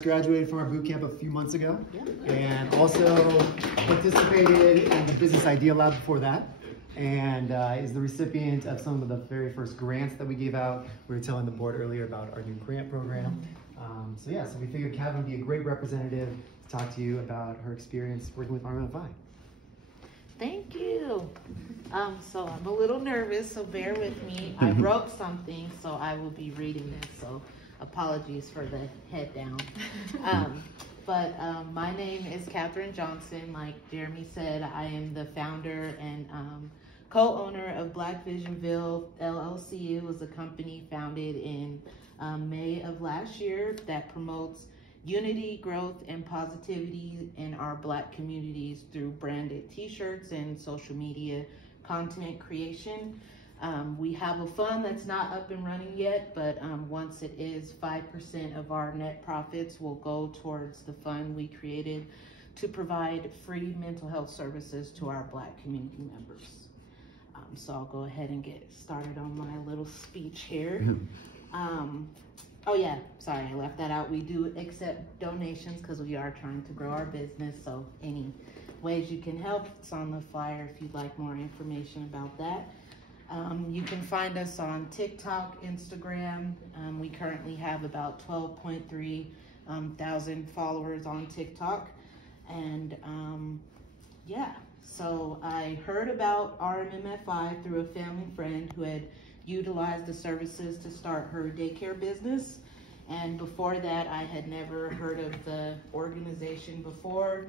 Graduated from our boot camp a few months ago, and also participated in the Business Idea Lab before that, and is the recipient of some of the very first grants that we gave out. We were telling the board earlier about our new grant program. So we figured Kevin would be a great representative to talk to you about her experience working with Rmmfi. Thank you. So I'm a little nervous, so bear with me. I wrote something, so I will be reading it, so apologies for the head down. My name is Catherine Johnson. Like Jeremy said, I am the founder and co-owner of Black Visionville LLC. It was a company founded in May of last year that promotes unity, growth, and positivity in our Black communities through branded t-shirts and social media content creation. We have a fund that's not up and running yet, but once it is, 5% of our net profits will go towards the fund we created to provide free mental health services to our Black community members. So I'll go ahead and get started on my little speech here. Oh yeah, sorry, I left that out. We do accept donations because we are trying to grow our business. So any ways you can help, it's on the flyer if you'd like more information about that. You can find us on TikTok, Instagram. We currently have about 12.3 thousand followers on TikTok. And so I heard about Rmmfi through a family friend who had utilized the services to start her daycare business. And before that, I had never heard of the organization before.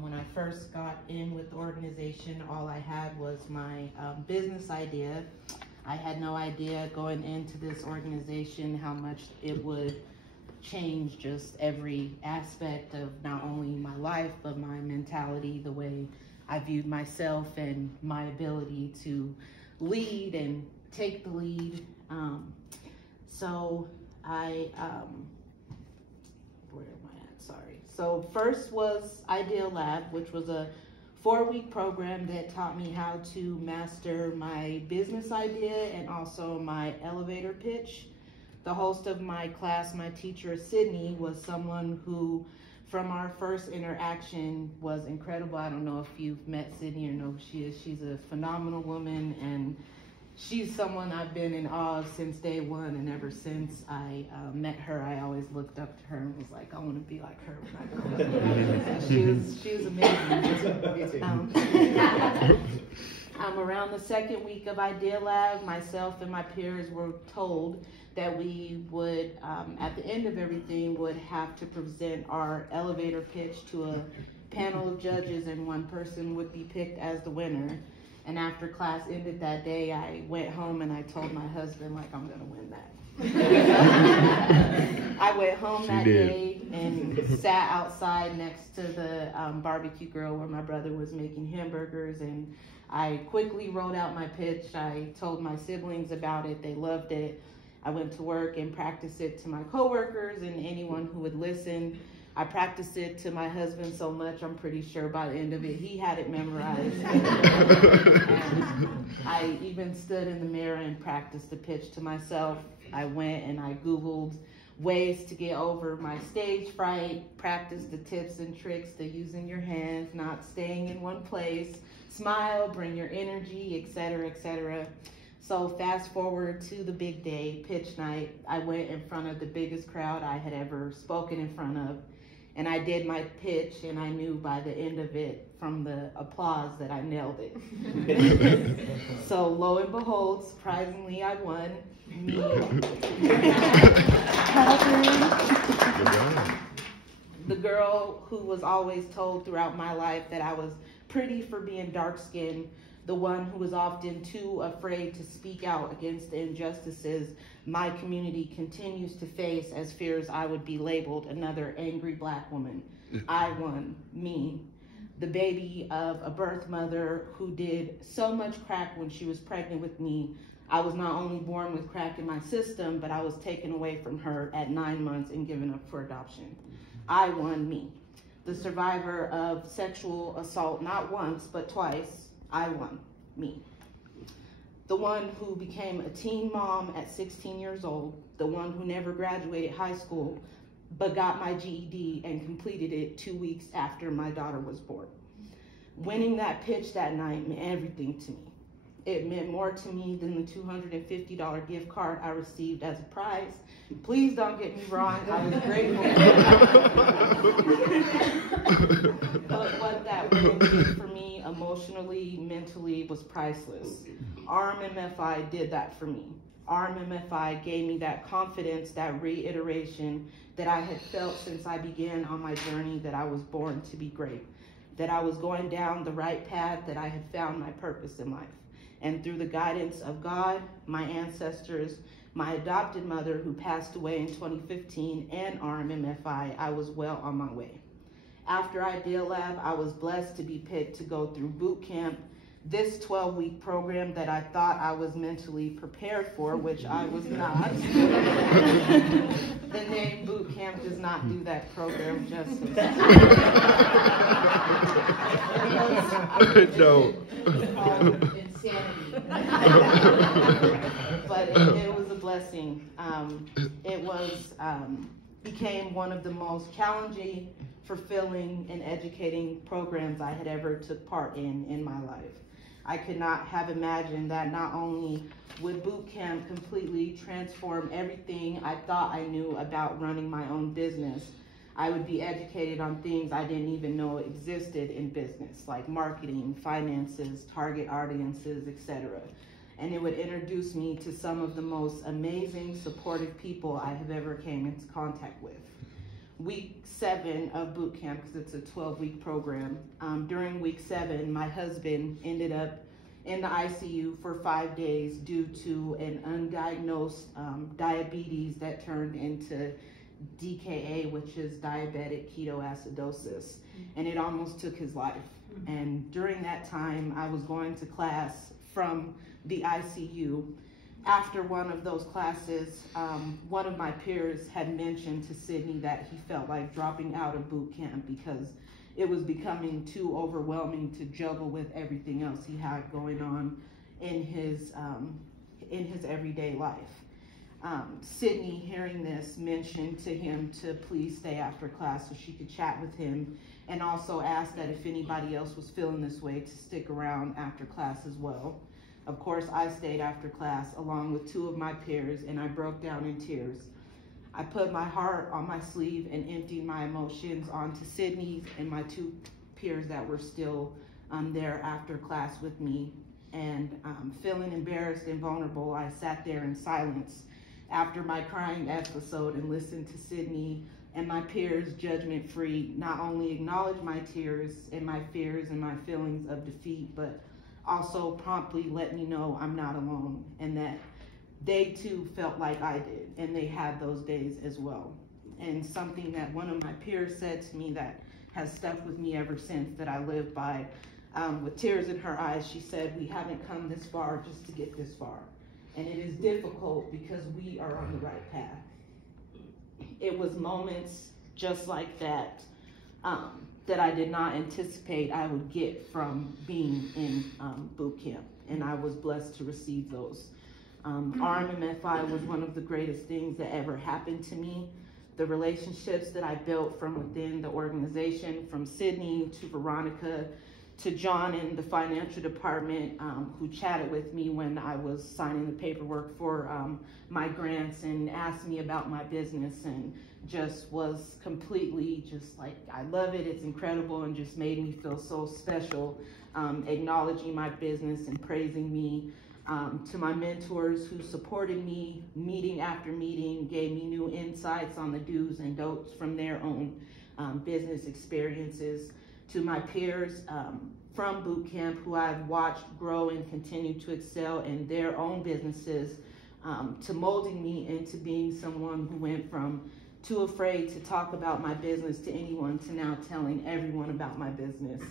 When I first got in with the organization, all I had was my business idea. I had no idea going into this organization how much it would change just every aspect of not only my life, but my mentality, the way I viewed myself and my ability to lead and take the lead. Where am I at? Sorry. So first was Idea Lab, which was a 4-week program that taught me how to master my business idea and also my elevator pitch. The host of my class, my teacher, Sydney, was someone who, from our first interaction, was incredible. I don't know if you've met Sydney or know who she is. She's a phenomenal woman, and she's someone I've been in awe of since day one, and ever since I met her, I always looked up to her and was like, I want to be like her when I grow up. She was amazing. Around the second week of Idea Lab, myself and my peers were told that we would, at the end of everything, would have to present our elevator pitch to a panel of judges, and one person would be picked as the winner. And after class ended that day, I went home and I told my husband, like, I'm gonna win that. I went home that day and sat outside next to the barbecue grill where my brother was making hamburgers, and I quickly wrote out my pitch. I told my siblings about it, they loved it. I went to work and practiced it to my coworkers and anyone who would listen. I practiced it to my husband so much, I'm pretty sure by the end of it, he had it memorized. And I even stood in the mirror and practiced the pitch to myself. I went and I Googled ways to get over my stage fright, practiced the tips and tricks to using your hands, not staying in one place, smile, bring your energy, etc., etc. So fast forward to the big day, pitch night. I went in front of the biggest crowd I had ever spoken in front of. And I did my pitch, and I knew by the end of it, from the applause, that I nailed it. So lo and behold, surprisingly, I won. Me. The girl who was always told throughout my life that I was pretty for being dark-skinned, the one who was often too afraid to speak out against the injustices my community continues to face as fears I would be labeled another angry Black woman. I won, me. The baby of a birth mother who did so much crack when she was pregnant with me. I was not only born with crack in my system, but I was taken away from her at 9 months and given up for adoption. I won, me. The survivor of sexual assault, not once, but twice. I won, me. The one who became a teen mom at 16 years old, the one who never graduated high school, but got my GED and completed it 2 weeks after my daughter was born. Winning that pitch that night meant everything to me. It meant more to me than the $250 gift card I received as a prize. Please don't get me wrong, I was grateful. But what that win did for me emotionally, mentally, was priceless. Rmmfi did that for me. Rmmfi gave me that confidence, that reiteration that I had felt since I began on my journey, that I was born to be great, that I was going down the right path, that I had found my purpose in life. And through the guidance of God, my ancestors, my adopted mother who passed away in 2015, and Rmmfi, I was well on my way. After Idea Lab, I was blessed to be picked to go through boot camp, this 12-week program that I thought I was mentally prepared for, which I was not. The name boot camp does not do that program justice. No. Insanity. But it was a blessing. Became one of the most challenging, fulfilling, and educating programs I had ever took part in my life. I could not have imagined that not only would boot camp completely transform everything I thought I knew about running my own business, I would be educated on things I didn't even know existed in business, like marketing, finances, target audiences, etc. And it would introduce me to some of the most amazing, supportive people I have ever came into contact with. Week 7 of boot camp, because it's a 12-week program, during week 7, my husband ended up in the ICU for 5 days due to an undiagnosed diabetes that turned into DKA, which is diabetic ketoacidosis, and it almost took his life. And during that time, I was going to class from the ICU. After one of those classes, one of my peers had mentioned to Sydney that he felt like dropping out of boot camp because it was becoming too overwhelming to juggle with everything else he had going on in his everyday life. Sydney, hearing this, mentioned to him to please stay after class so she could chat with him, and also asked that if anybody else was feeling this way to stick around after class as well. Of course, I stayed after class along with 2 of my peers, and I broke down in tears. I put my heart on my sleeve and emptied my emotions onto Sydney and my 2 peers that were still there after class with me. And feeling embarrassed and vulnerable, I sat there in silence after my crying episode and listened to Sydney and my peers, judgment-free, not only acknowledge my tears and my fears and my feelings of defeat, but also promptly let me know I'm not alone, and that they too felt like I did, and they had those days as well. And something that one of my peers said to me that has stuck with me ever since, that I live by, with tears in her eyes, she said, "We haven't come this far just to get this far. And it is difficult because we are on the right path." It was moments just like that that I did not anticipate I would get from being in boot camp, and I was blessed to receive those. Rmmfi was one of the greatest things that ever happened to me. The relationships that I built from within the organization, from Sydney to Veronica to John in the financial department, who chatted with me when I was signing the paperwork for my grants and asked me about my business, and just was completely just like, I love it, it's incredible, and just made me feel so special, acknowledging my business and praising me. To my mentors who supported me meeting after meeting, gave me new insights on the do's and don'ts from their own business experiences. To my peers from boot camp who I've watched grow and continue to excel in their own businesses, to molding me into being someone who went from too afraid to talk about my business to anyone to now telling everyone about my business.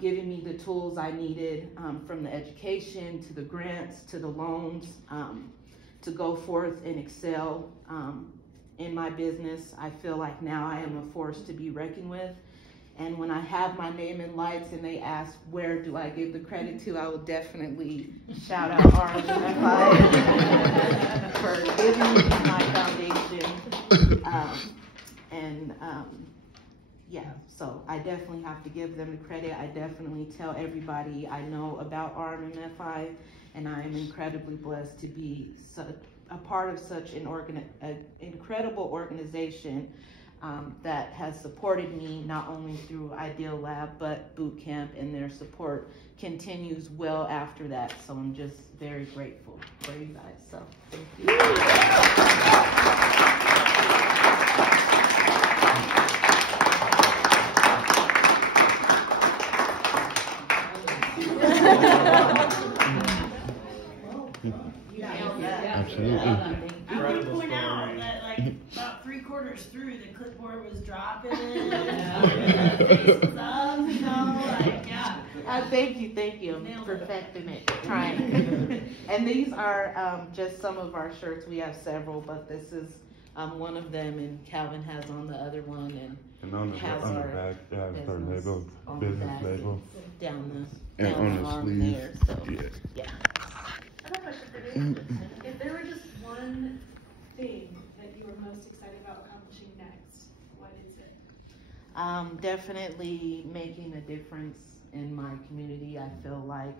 Giving me the tools I needed, from the education to the grants to the loans, to go forth and excel in my business. I feel like now I am a force to be reckoned with. And when I have my name in lights and they ask where do I give the credit to, I will definitely shout out Rmmfi for giving me my foundation. And yeah, so I definitely have to give them the credit. I definitely tell everybody I know about Rmmfi, and I am incredibly blessed to be a part of such an incredible organization that has supported me not only through Ideal Lab, but boot camp, and their support continues well after that. So I'm just very grateful for you guys. So thank you. Absolutely. I want to point out that like about 3/4 through, the clipboard was dropping, the face was up, you know, like, yeah. Thank you. I'm perfecting it, trying. And these are just some of our shirts. We have several, but this is one of them, and Calvin has on the other one, and on the back, yeah, it's our label, business label. Down the on the sleeve. there, so, yeah. I have a question for you. If there were just one thing that you were most excited about accomplishing next, what is it? Definitely making a difference in my community. I feel like,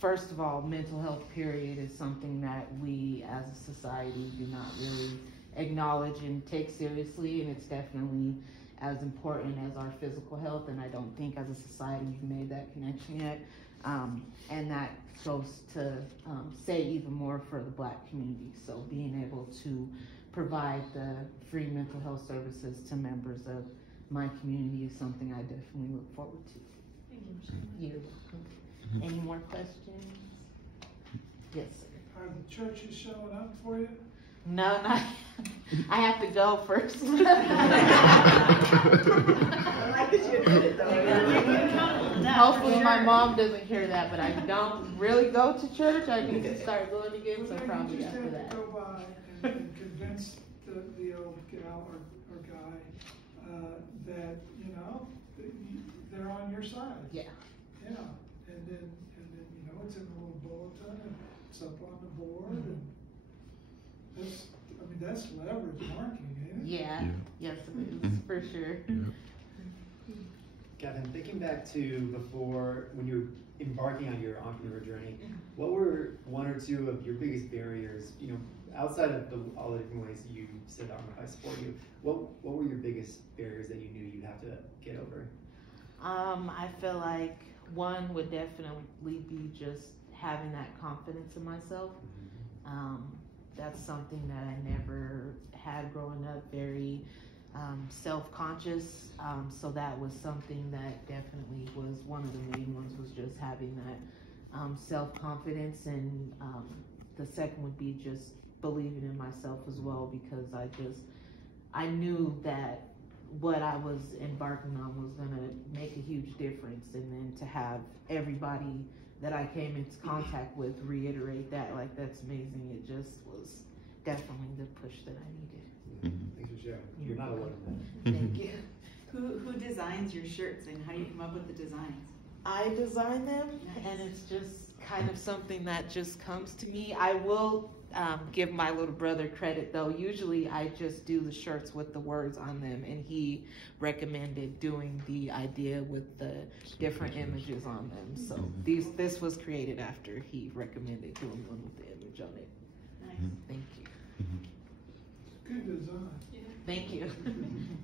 first of all, mental health period is something that we as a society do not really acknowledge and take seriously, and it's definitely as important as our physical health, and I don't think as a society we've made that connection yet. And that goes to say even more for the Black community. So being able to provide the free mental health services to members of my community is something I definitely look forward to. Thank you so much. You're welcome. Any more questions? Yes, sir. Are the churches showing up for you? No, not. I have to go first. I like that you admit it though. Hopefully my mom doesn't hear that, but I don't really go to church. I need to start going again, so probably after that. You just have to go by and convince the old gal or guy that, you know, they're on your side. Yeah. Yeah. And then you know, it's in a little bulletin and it's up on the board, and that's leverage marketing, ain't it? Yeah. Yes, it is, for sure. Kevin, thinking back to before, when you were embarking on your entrepreneur journey, what were one or two of your biggest barriers, you know, outside of all the different ways you said Rmmfi support you, what were your biggest barriers that you knew you'd have to get over? I feel like one would definitely be just having that confidence in myself. That's something that I never had growing up, very self-conscious. So that was something that definitely was one of the main ones, was just having that self-confidence. And the second would be just believing in myself as well, because I knew that what I was embarking on was gonna make a huge difference. And then to have everybody that I came into contact with reiterate that, like, that's amazing. It just was definitely the push that I needed. Thanks for sharing. You're not alone. Thank you. Who designs your shirts, and how do you come up with the designs? I design them, and it's just kind of something that just comes to me. I will give my little brother credit though. Usually I just do the shirts with the words on them, and he recommended doing the idea with the different images on them. So this was created after he recommended doing one with the image on it. Nice. Thank you. Good design. Thank you.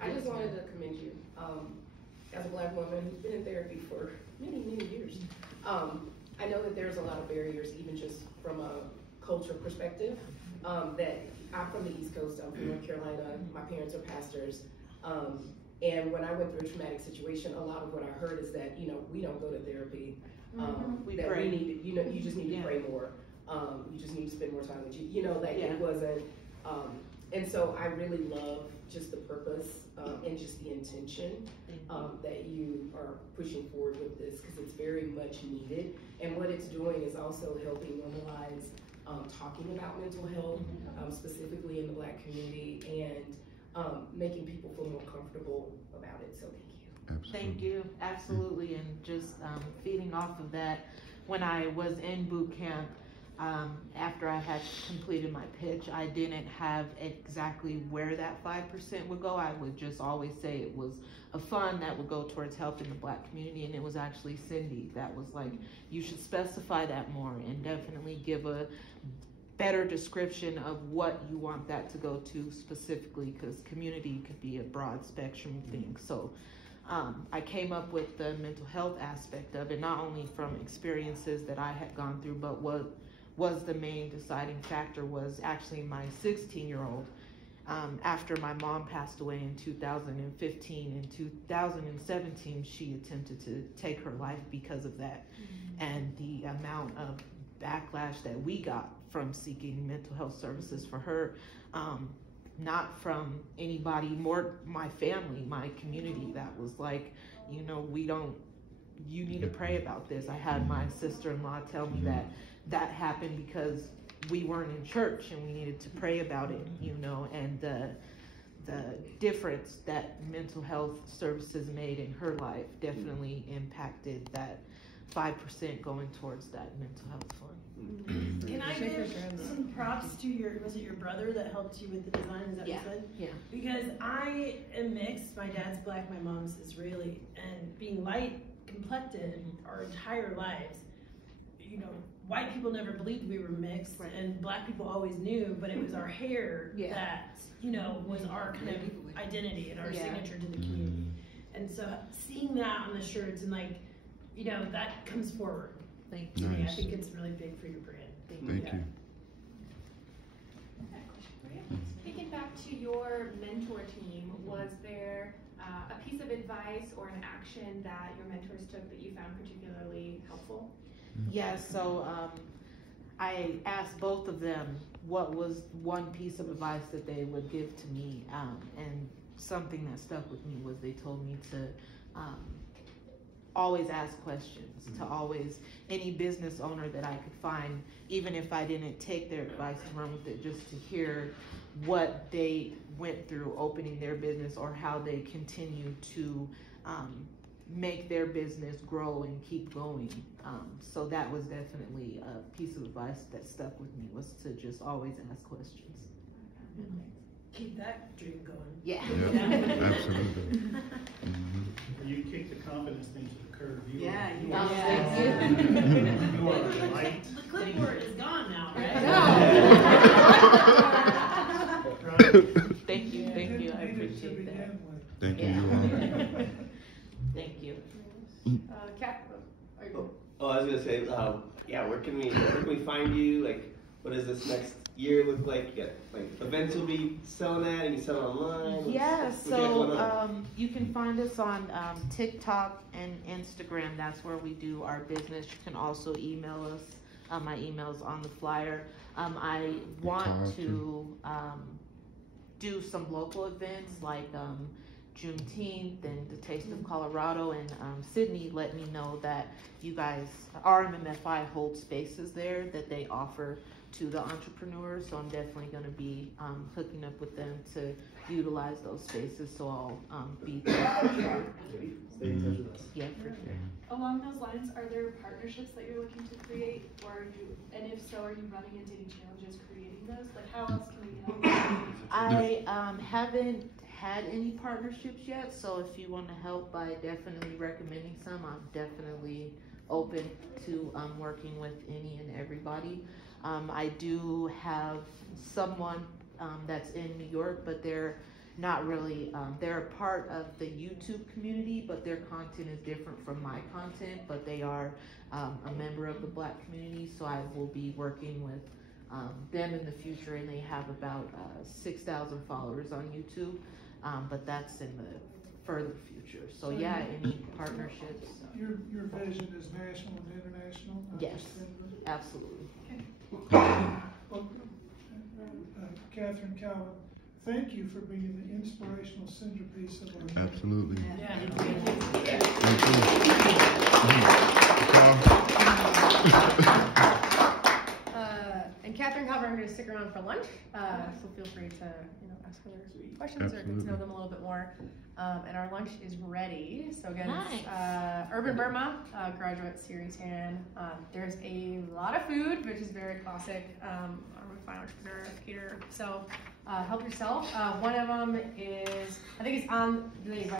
I just wanted to commend you. As a Black woman who's been in therapy for many, many years, I know that there's a lot of barriers, even just from a culture perspective, that I'm from the East Coast, I'm from North Carolina, my parents are pastors, and when I went through a traumatic situation, a lot of what I heard is that, you know, we don't go to therapy, that we need to, you know, you just need to pray more, you just need to spend more time with you, you know, like it wasn't, and so I really love just the purpose and just the intention that you are pushing forward with this, because it's very much needed. And what it's doing is also helping normalize talking about mental health, specifically in the Black community, and making people feel more comfortable about it. So thank you. Absolutely. Thank you. Absolutely. And just feeding off of that, when I was in boot camp, after I had completed my pitch, I didn't have exactly where that 5% would go. I would just always say it was a fund that would go towards helping the Black community, and it was actually Cindy that was like, you should specify that more and definitely give a better description of what you want that to go to specifically, because community could be a broad spectrum thing. So I came up with the mental health aspect of it, not only from experiences that I had gone through, but what was the main deciding factor was actually my 16-year-old. After my mom passed away in 2015, in 2017, she attempted to take her life because of that. And the amount of backlash that we got from seeking mental health services for her, not from anybody, more my family, my community, that was like, you know, you need to pray about this. I had my sister-in-law tell me that happened because we weren't in church and we needed to pray about it, you know, and the difference that mental health services made in her life definitely impacted that 5% going towards that mental health fund. Can I give some props to was it your brother that helped you with the design? Is that what you said? Yeah. Because I am mixed. My dad's Black, my mom's Israeli, and being light complected our entire lives, you know, white people never believed we were mixed, and Black people always knew, but it was our hair that, you know, was our kind of identity and our signature to the community. And so seeing that on the shirts and like, you know, that comes forward. Thank you. I think it's really big for your brand. Thank you. Thinking back to your mentor team, was there a piece of advice or an action that your mentors took that you found particularly helpful? Yeah, so I asked both of them what was one piece of advice that they would give to me, and something that stuck with me was they told me to always ask questions, to always, any business owner that I could find, even if I didn't take their advice and run with it, just to hear what they went through opening their business or how they continue to make their business grow and keep going. So that was definitely a piece of advice that stuck with me, was to just always ask questions. Keep that dream going. Yeah. Yep, absolutely. You kicked the confidence thing to the curb. You You are light. The clipboard is gone now, right? Thank you, I appreciate that. Thank you. Thank you. Kat, are you? Oh, I was gonna say, where can we find you? Like, what does this next year look like? You got, like, events you'll be selling at, and you sell online? Yeah, so you can find us on TikTok and Instagram. That's where we do our business. You can also email us. My email's on the flyer. I want to do some local events like Juneteenth and the Taste of Colorado, and Sydney let me know that you guys, Rmmfi holds spaces there that they offer to the entrepreneurs, so I'm definitely going to be hooking up with them to utilize those spaces, so I'll be there for sure. Stay in touch with us. Yeah, for sure. Along those lines, are there partnerships that you're looking to create, or and if so, are you running into any challenges creating those? Like, how else can we help? I haven't had any partnerships yet, so if you want to help by definitely recommending some, I'm definitely open to working with any and everybody. I do have someone that's in New York, but they're not really, they're a part of the YouTube community, but their content is different from my content, but they are a member of the Black community, so I will be working with them in the future, and they have about 6,000 followers on YouTube, but that's in the further future. So yeah, any partnerships. Your vision is national and international? Yes, absolutely. Okay. Well, Catherine, Calvin, thank you for being the inspirational centerpiece of our Absolutely. Yeah. And Catherine, Calvin are going to stick around for lunch, so feel free to, ask other questions or get to know them a little bit more. And our lunch is ready. So again, it's Urban Burma Graduate Series Tan. There's a lot of food, which is very classic Rmmfi entrepreneur caterer. So help yourself. One of them is, I think it's on the